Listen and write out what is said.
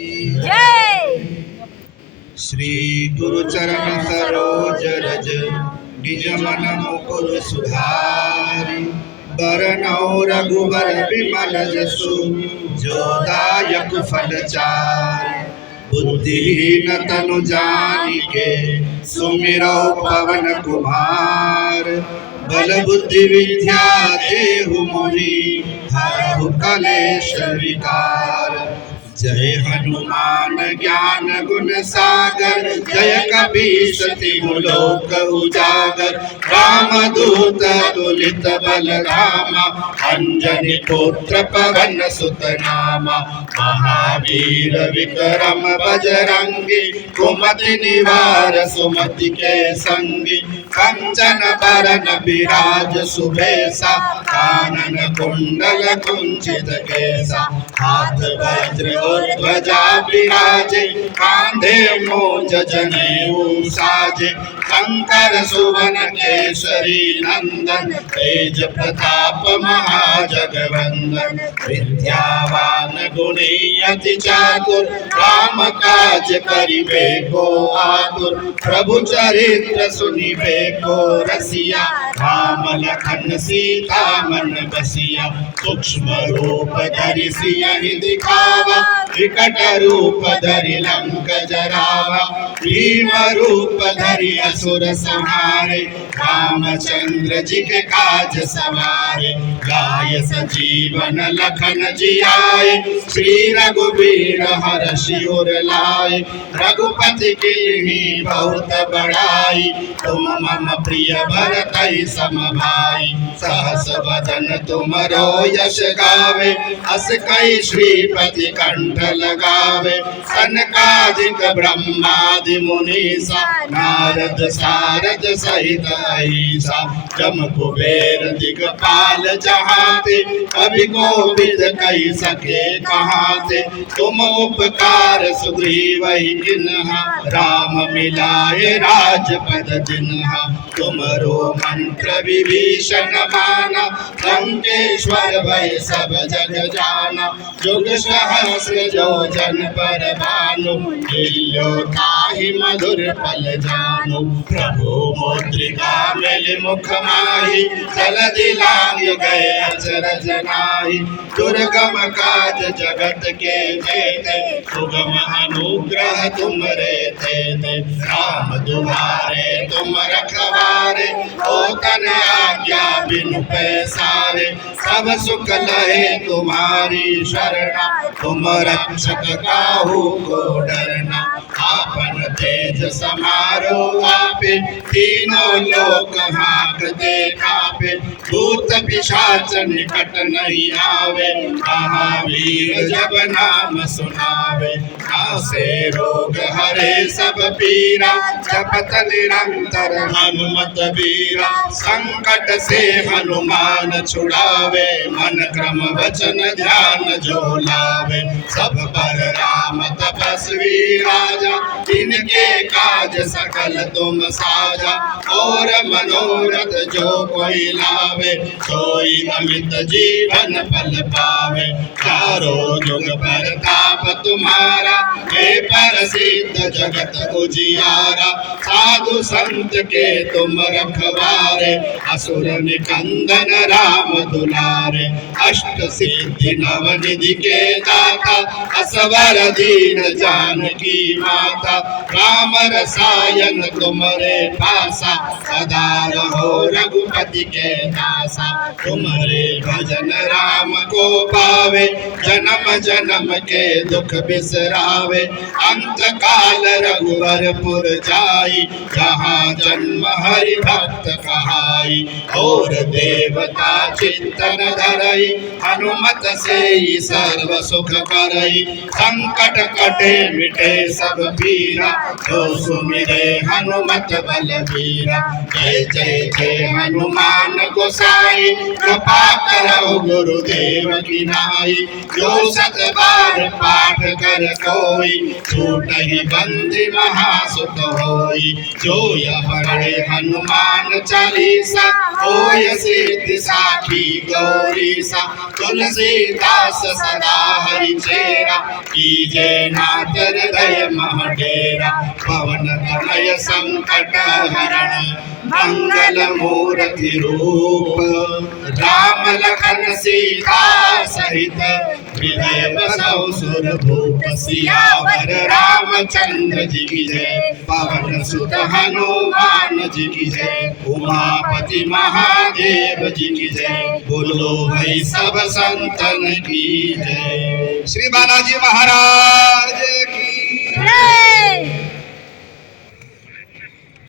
जय। श्री गुरु चरण सरोज रज निज मन मुकुर सुधारि बरनौ रघुबर विमल जसु जो दायक फल चारि बुद्धिहीन तनु जानिके सुमिरौ पवन कुमार बल बुद्धि विद्या देहु मोहि हरहु कलेश विकार जय हनुमान ज्ञान गुण सागर जय कपीस तिहु लोक उजागर रामदूत तुलित बल धामा अंजनी पुत्र पवन सुत नामा महावीर विक्रम बजरंगी कुमति निवार सुमति के संगी कंचन बरन विराज सुबेसा कानन कुंडल कुंचित केसा हाथ वज्र और ध्वजा विराजे कांधे मोज जनेऊ साजे शंकर सुवन केसरी नंदन तेज प्रताप महाजगवंदन विद्यावान गुणी अति चातुर राम काज करिबे को आतुर प्रभु चरित्र सुनिबे को रसिया राम लखन सीता मन बसिया सूक्ष्म रूप धरि सियहि दिखावा विकट रूप धरि लंक जरावा भीम रूप धरि असुर संहारे रामचंद्र जी के काज सवारे गाय सजीवन लखन जियाए श्री रघुवीर हर्षि उर लाए रघुपति कीन्ही बहुत बड़ाई तुम मम प्रिय भरतहि सम भाई सहस वदन तुमरो यश गावे अस कई श्रीपति कंठ लगावे सनकादिक ब्रह्मादि मुनीसा नारद सारद सहित अहिसा जम कुबेर दिगपाल जहाते कवि कोविद कही सके कहाते तुम उपकार सुग्रीवहि किन्हा राम मिलाए राजपद जिन्हा तुमरो मंत्र विभीषण माना लंकेश्वर भय सब जग जाना जुग सहस्र जो जन पर भानु लील्यो ताहि मधुर फल जानु प्रभु मुद्रिका मिल मुख माहि जलधि लांघ गए अचरज नाहि दुर्गम काज जगत के जेते सुगम अनुग्रह तुमरे तेते राम दुआरे तुम रखवारे ओ तन आज्ञा बिनु पैसारे सब सुख लहे तुम्हारी शरणा तुम रक्षक काहू को डरना आपन तेज समारो आपे तीनों लोक हाँकते कापे भूत पिशाच निकट नहीं आवे महावीर जब नाम सुनावे नासे रोग हरे सब पीरा जपत निरंतर हनुमत बीरा संकट से हनुमान छुड़ावे मन क्रम वचन ध्यान जो लावे सब पर राम तपस्वी राजा जिनके काज सकल तुम साजा और मनोरथ जो कोई लावे सोई अमित जीवन फल पावे चारों जुग प्रताप तुम्हारा हे प्रसिद्ध जगत उजियारा साधु संत के तुम रखवारे असुर निकंदन राम दुलारे अष्ट सिद्धि नव निधि के दाता असवर दीन जानकी माता राम रसायन तुमरे पासा सदा रहो रघुपति के दासा तुम्हारे भजन राम को पावे जन्म जन्म के दुख बिसरावे अंत काल रघुवरपुर जाई जहाँ जन्म हरि भक्त कहाई और देवता चिंतन धरई हनुमत से ही सर्व सुख करई संकट कटे मिटे सब पीरा वीरा, जो सुमिरे हनुमत बलबीरा। जय जय जय हनुमान गोसाई, कृपा करो गुरुदेव की नाई। जो सत बार पाठ कर कोई, छूटहि बंदी महासुख होई। जो यह पढ़े हनुमान चालीसा, होय सिद्धि साखी गौरीसा। तुलसीदास सदा हरि चेरा, कीजे नाथ हृदय मह डेरा। पवन तनय संकट हरण, मंगल मूर्ति रूप। राम लखन सीता सहित, हृदय बसौ सुर भूप। सियावर रामचंद्र जी की जय, पवन सुत हनुमान जी की जय। उमापति महादेव जी की जय, बोलो भाई सब संतन की जय। श्री बालाजी महाराज की जय।